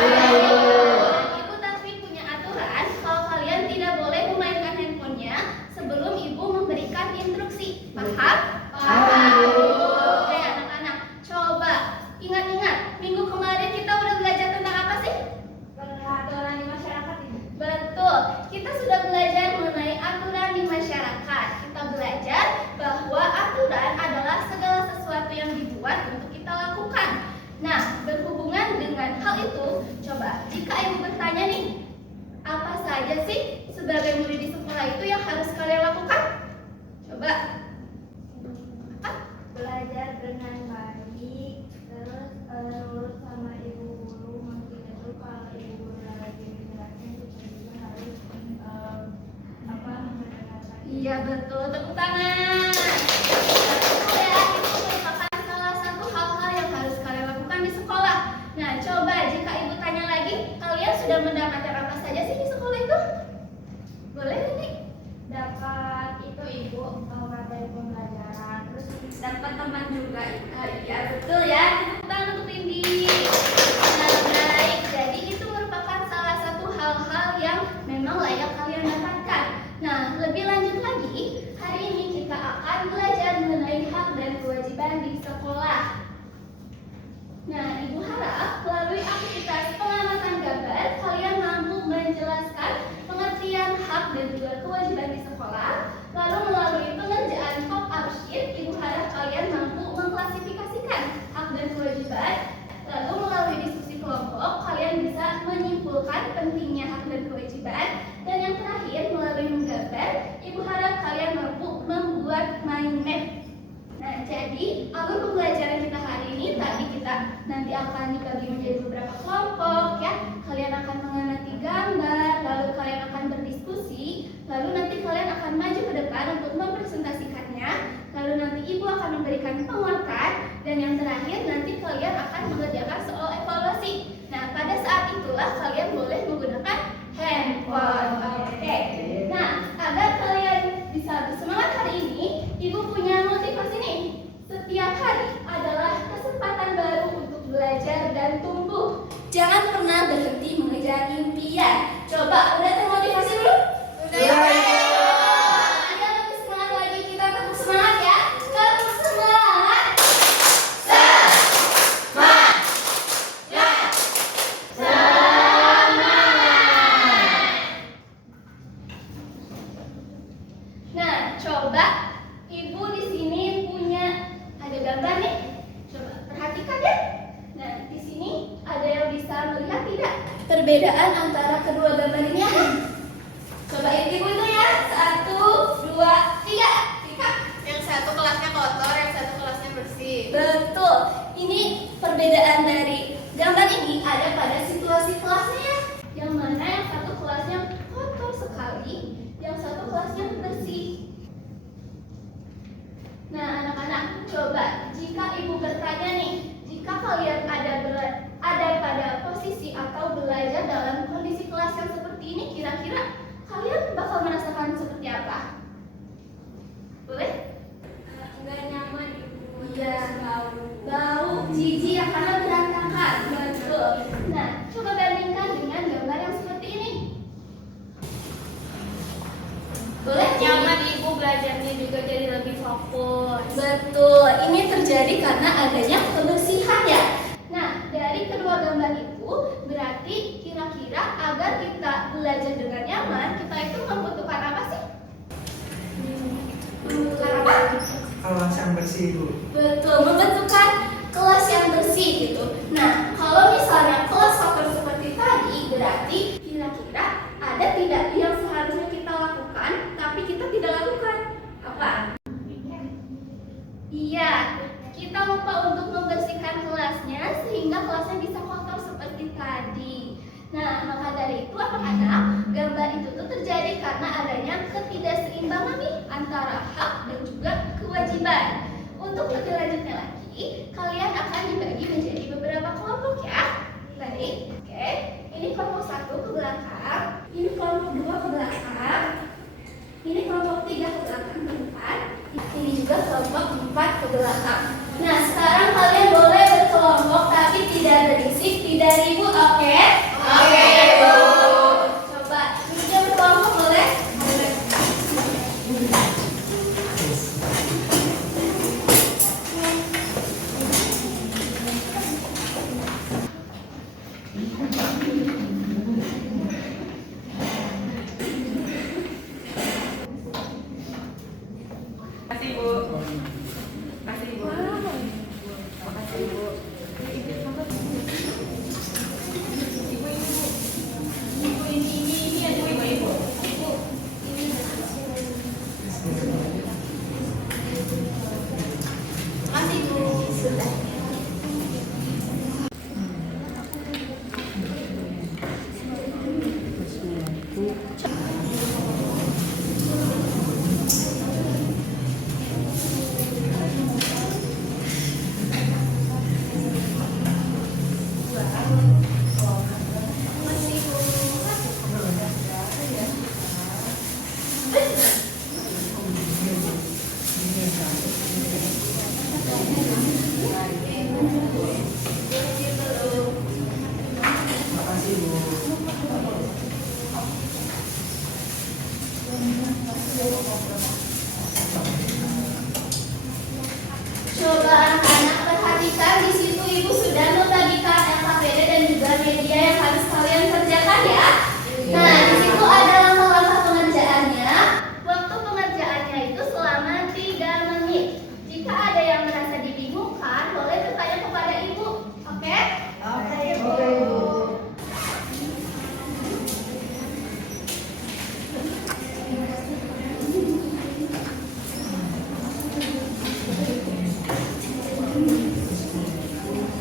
Ibu tapi punya aturan kalau kalian tidak boleh memainkan handphonenya sebelum ibu memberikan instruksi. Paham? Paham. Oke anak-anak, coba ingat-ingat minggu kemarin kita udah belajar tentang apa sih? Aturan di masyarakat. Betul, kita sudah belajar mengenai aturan di masyarakat. Kita belajar bahwa aturan adalah segala sesuatu yang dibuat untuk kita lakukan. Nah, berhubungan dengan hal itu, coba jika ibu bertanya nih, apa saja sih sebagai murid di sekolah itu yang harus kalian lakukan? Coba. Apa? Belajar dengan baik, terus nurut sama ibu guru. Mungkin itu kalau ibu guru lagi menjelaskan kita juga harus mendengarkan. Iya betul, tepuk tangan. Betul ya, itu merupakan salah satu hal-hal yang harus kalian lakukan di sekolah. Nah, coba jika ibu tanya lagi, kalian sudah mendapatkan apa saja sih di sekolah itu? Boleh nih? Dapat itu ibu materi pembelajaran, terus dapat teman juga. Iya betul ya, tepuk tangan untuk Indi. Nah baik, jadi itu merupakan salah satu hal-hal yang memang layak kalian dapatkan. Nah lebih lanjut lagi, hari ini kita akan belajar mengenai hak dan kewajiban di sekolah. Nah ibu harap melalui aktivitas pengamatan gambar kalian mampu menjelaskan pengertian hak dan juga kewajiban di sekolah. Lalu melalui pengerjaan pop up sheet, ibu harap kalian mampu mengklasifikasikan hak dan kewajiban. Lalu melalui diskusi kelompok, kalian bisa menyimpulkan pentingnya hak dan kewajiban. Dan yang terakhir, melalui menggambar, ibu harap kalian mampu membuat mind map. Nah, jadi alur pembelajaran kita hari ini tadi kita nanti akan dibagi menjadi beberapa kelompok ya. Kalian akan mengamati gambar, lalu kalian akan berdiskusi, lalu nanti kalian akan maju ke depan untuk mempresentasikannya, lalu nanti ibu akan memberikan penguatan, dan yang terakhir nanti kalian akan mengerjakan soal evaluasi. Nah, pada saat itulah kalian boleh menggunakan handphone. Oke. Nah, agar kalian bisa bersemangat hari ini, ibu punya motivasi nih. Setiap hari adalah kesempatan baru untuk belajar dan tumbuh. Jangan pernah berhenti mengejar impian. Coba, udah termotivasi belum? Udah. Ayo lebih semangat lagi, kita tetap semangat ya. Tetap semangat. Nah, coba ibu di sini punya ada gambar nih. Coba perhatikan ya. Nah, di sini ada yang bisa melihat tidak perbedaan antara kedua gambar ini apa? Coba ibu itu ya. 1, 2, 3. Tika. Yang satu kelasnya kotor, yang satu kelasnya bersih. Betul. Ini perbedaan dari gambar ini ada pada situasi kelasnya ya. Yang mana yang satu kelasnya kotor sekali, yang satu kelasnya bersih. Nah, anak-anak, coba jika ibu bertanya nih, jika kalian ada pada posisi atau belajar dalam kondisi kelas yang seperti ini, kira-kira kalian bakal merasakan seperti apa? Boleh? Nggak nyaman ibu. Iya, bau, jijik ya karena berantakan. Betul. Nah, coba bandingkan dengan gambar yang seperti ini. Boleh? Nyaman ibu belajarnya juga jadi lebih fokus. Betul, ini terjadi karena adanya kebersihan ya. Nah, dari kedua gambar itu berarti kira-kira agar kita belajar dengan nyaman, kita itu membutuhkan apa sih? Membutuhkan apa? Kelas yang bersih, Bu. Betul, membutuhkan kelas yang bersih gitu. Nah, kalau misalnya kelas kotor seperti tadi, berarti kira-kira ada tidak yang seharusnya kita lakukan, tapi kita tidak lakukan? Apa? Iya, kita lupa untuk membersihkan kelasnya sehingga kelasnya bisa kotor seperti tadi. Nah, maka dari itu anak-anak, gambar itu tuh terjadi karena adanya ketidakseimbangan nih antara hak dan juga kewajiban. Untuk lebih lanjutnya lagi, kalian akan dibagi menjadi beberapa kelompok ya. Baik, oke. Ini kelompok 1 ke belakang, ini kelompok 2 ke belakang, ini kelompok 3 ke belakang ke depan, ini juga kelompok 4 ke belakang. Nah, sekarang kalian boleh berkelompok tapi tidak berisik, tidak ribut, oke? Ibu. Coba anak-anak perhatikan di situ ibu sudah membagikan LKPD dan juga media yang harus kalian kerjakan ya. Nah, di situ ada langkah-langkah pengerjaannya. Waktu pengerjaannya itu selama 3 menit. Jika ada yang merasa dibingungkan, boleh bertanya kepada ibu. Oke? Oke, Oke, Ibu.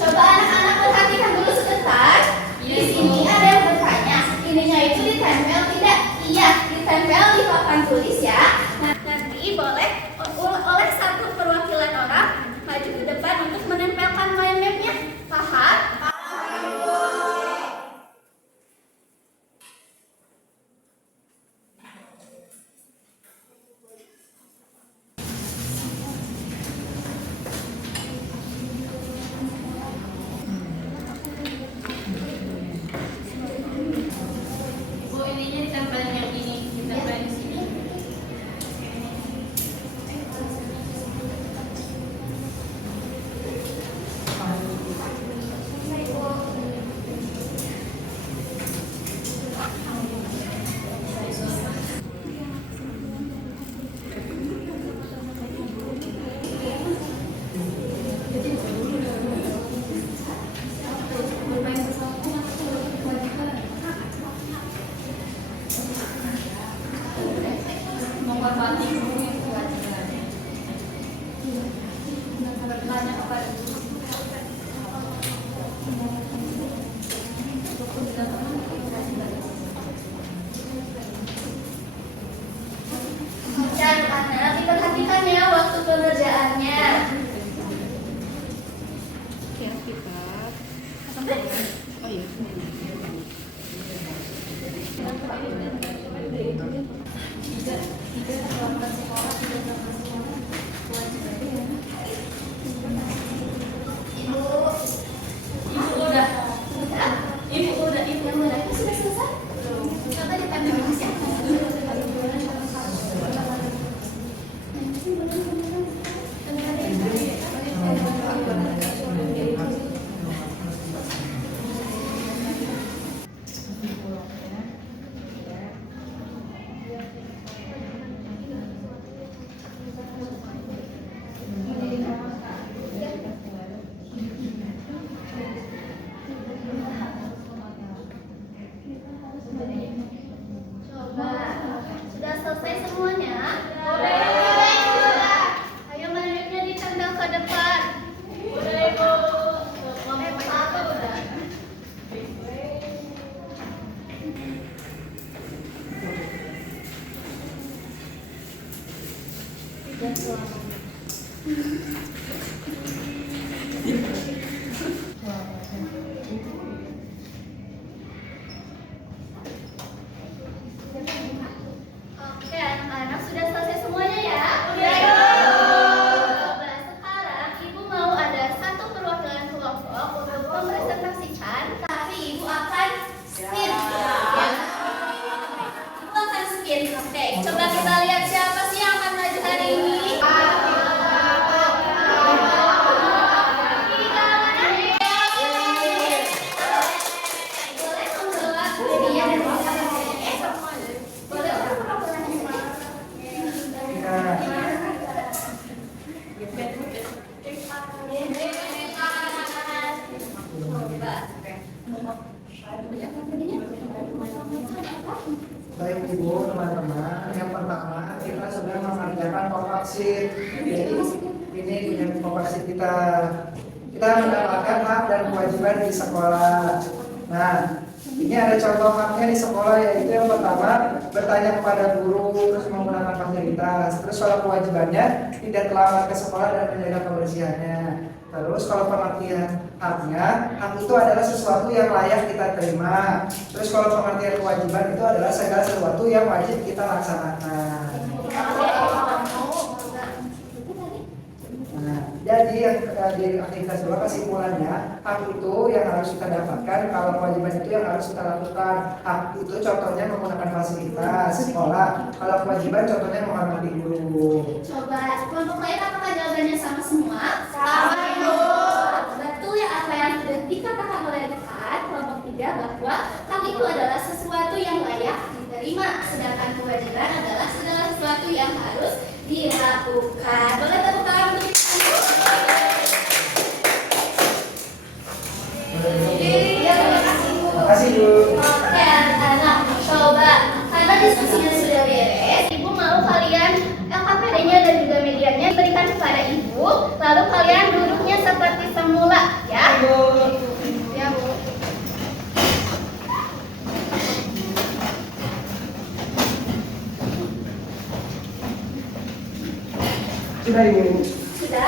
Coba anak-anak perhatikan dulu sebentar. Di sini ada yang bertanya, ininya itu ditempel tidak? Iya, ditempel di papan tulis ya. Nah, nanti boleh oleh satu perwakilan orang maju ke depan untuk menempelkan mind map-nya. Paham? Bu, ininya ditempel yang ini, ditempel di sini. Menghormati guru yang kewajibannya. Bertanya kepada guru. Dan anak diperhatikan ya waktu pengerjaannya. Ibu udah, ibu sudah selesai? Coba ditempel Mas ya. Coba, sudah selesai semuanya? Ayo menurutnya ditendang ke depan. Udah ibu. Satu udah. Oke, anak-anak sudah selesai semuanya ya? Coba sekarang ibu mau ada satu perwakilan kelompok untuk mempresentasikan, tapi ibu akan spin. Ya. Ibu akan spin. Oke, coba kita lihat siapa sih yang akan maju hari ini. Tiga mana? Boleh membawa media dan boleh Baik Ibu, teman-teman. Yang pertama kita sudah mengerjakan vaksin. Jadi ini dengan vaksin kita mendapatkan hak dan kewajiban di sekolah. Nah, ini ada contoh haknya di sekolah, yaitu yang pertama bertanya kepada guru, terus menggunakan fasilitas. Terus kalau kewajibannya tidak terlambat ke sekolah dan menjaga kebersihannya. Terus kalau pengertian haknya, hak itu adalah sesuatu yang layak kita terima. Terus kalau pengertian kewajiban itu adalah segala sesuatu yang wajib kita laksanakan. Nah, jadi yang di aktivitas 2 kesimpulannya, hak itu yang harus kita dapatkan, kalau kewajiban itu yang harus kita lakukan. Hak itu contohnya menggunakan fasilitas sekolah, kalau kewajiban contohnya menghormati guru. Coba kelompok lain apakah jawabannya sama semua? Sama. Betul ya apa yang sudah dikatakan oleh Dekat kelompok 3 bahwa hak itu adalah sesuatu yang layak diterima, sedangkan kewajiban adalah segala sesuatu yang harus dilakukan. Boleh tepuk tangan untuk ya, terima kasih Bu. Terima kasih Bu. Oke anak-anak, coba karena diskusinya sudah beres, Ibu mau kalian LKPD-nya dan juga medianya berikan kepada Ibu, lalu kalian duduknya seperti semula ya. Ya Bu. Sudah Ibu. Sudah?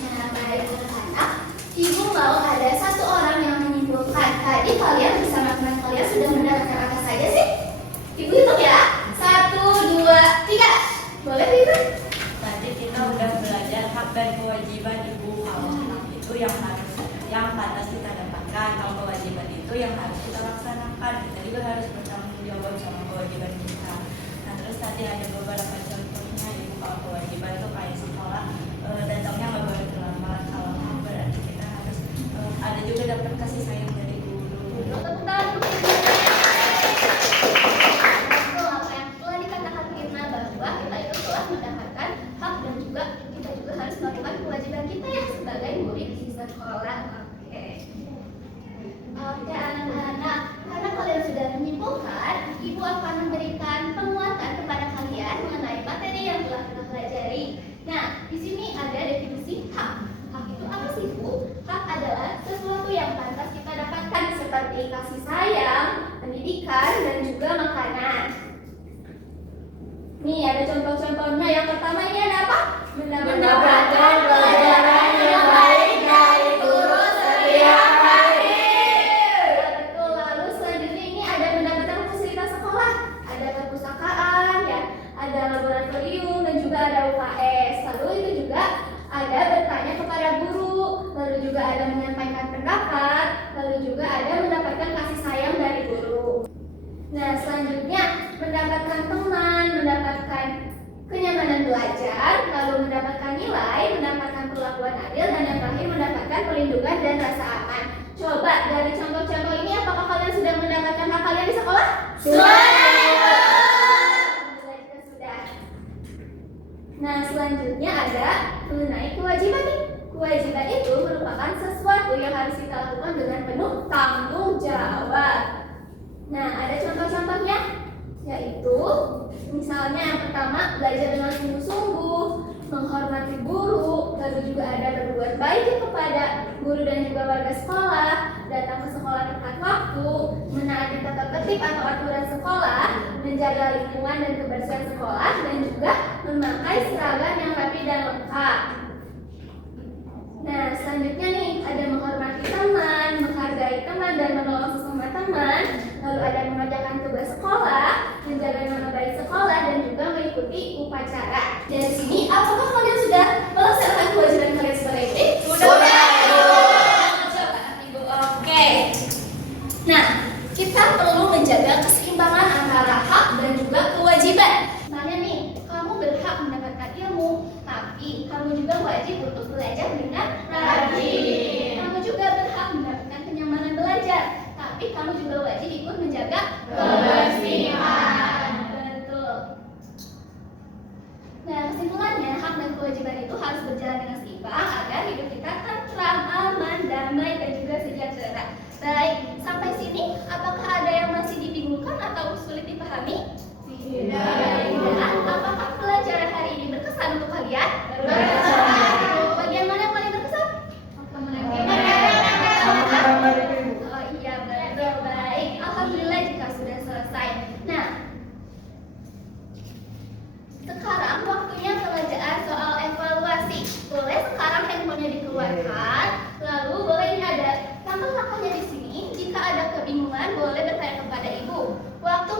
Nah, baik anak-anak, Ibu mau ada satu orang yang menyimpulkan. Tadi kalian bersama teman kalian sudah mendapatkan apa saja sih? Ibu hitung ya. 1, 2, 3. Boleh dihitung? Tadi kita udah belajar hak dan kewajiban ibu. Kalau hak itu yang pantas kita dapatkan, kalau kewajiban itu yang harus kita laksanakan. Kita juga harus bertanggung jawab sama kewajiban kita. Nah terus tadi ada beberapa contohnya ibu. Kalau kewajiban itu kayak sekolah datangnya nggak boleh terlambat. Kalau hak berarti kita harus ada juga dapat kasih sayang dari guru. Tepuk tangan untuk Ibu. Betul apa yang telah dikatakan Firna bahwa kita itu telah mendapatkan hak dan juga kita juga harus melakukan kewajiban kita ya sebagai murid di sekolah. Oke anak-anak, karena kalian sudah menyimpulkan, Ibu akan memberikan penguatan kepada kalian mengenai materi yang telah kita pelajari. Nah, di sini ada definisi hak. Hak itu apa sih Bu? Hak adalah sesuatu yang pantas kita dapatkan seperti kasih sayang, pendidikan, dan juga makanan. Nih ada contoh-contohnya. Yang pertama ini ada apa? Mendapatkan pelajaran yang baik dari guru setiap hari. Ya, betul. Lalu selanjutnya ini ada mendapatkan fasilitas sekolah. Ada perpustakaan, ya, ada laboratorium dan juga ada UKS. Lalu itu juga ada bertanya kepada guru. Lalu juga ada menyampaikan pendapat. Lalu juga ada mendapatkan kasih sayang dari guru. Nah, selanjutnya mendapatkan teman, mendapatkan kenyamanan belajar, lalu mendapatkan nilai, mendapatkan perlakuan adil, dan yang terakhir mendapatkan perlindungan dan rasa aman. Coba dari contoh-contoh ini apakah kalian sudah mendapatkan hak kalian di sekolah? Sudah. Sudah. Nah, selanjutnya ada mengenai kewajiban nih. Kewajiban itu merupakan sesuatu yang harus kita lakukan dengan penuh tanggung jawab. Nah, ada contoh-contohnya, yaitu misalnya yang pertama belajar dengan sungguh-sungguh, menghormati guru, lalu juga ada berbuat baik kepada guru dan juga warga sekolah, datang ke sekolah tepat waktu, menaati tata tertib atau aturan sekolah, menjaga lingkungan dan kebersihan sekolah, dan juga memakai seragam yang rapi dan lengkap. Nah, selanjutnya nih ada menghormati teman, menghargai teman dan menolong sesama teman, lalu ada mengerjakan tugas sekolah, menjaga nama baik sekolah dan juga mengikuti upacara. Dari sini, apakah kalian sudah melaksanakan kewajiban kalian sebagai murid? Sudah. Coba Ibu. Oke. Nah, kita perlu menjaga keseimbangan antara hak dan juga kewajiban. Misalnya nih, kamu berhak mendapatkan ilmu, tapi kamu juga wajib untuk belajar dengan rajin. Kamu juga berhak mendapatkan kenyamanan belajar, tapi kamu juga wajib ikut menjaga kebersihan. Betul. Nah, kesimpulannya hak dan kewajiban itu harus berjalan dengan seimbang agar hidup kita tentram, aman, damai, dan juga sejahtera. Baik, sampai sini apakah ada yang masih dibingungkan atau sulit dipahami? Tidak. Apakah pelajaran hari ini berkesan untuk kalian? Berkesan. Bagian mana yang paling berkesan? Oh iya, betul. Baik. Alhamdulillah jika sudah selesai. Nah, sekarang waktunya pelajaran soal evaluasi. Boleh sekarang handphonenya dikeluarkan. Lalu boleh ini ada langkah-langkahnya di sini. Jika ada kebingungan, boleh bertanya kepada ibu. Waktu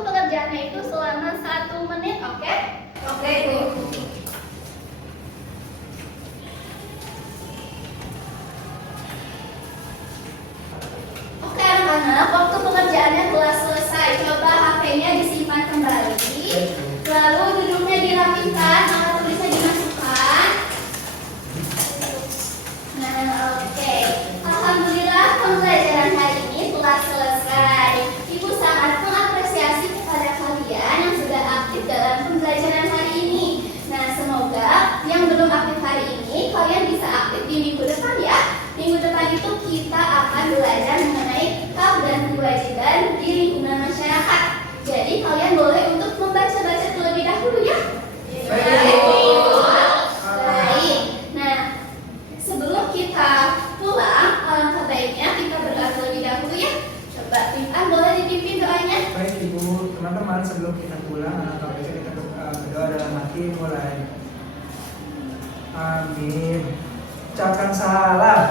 dimulai. Amin. Ucapkan salam.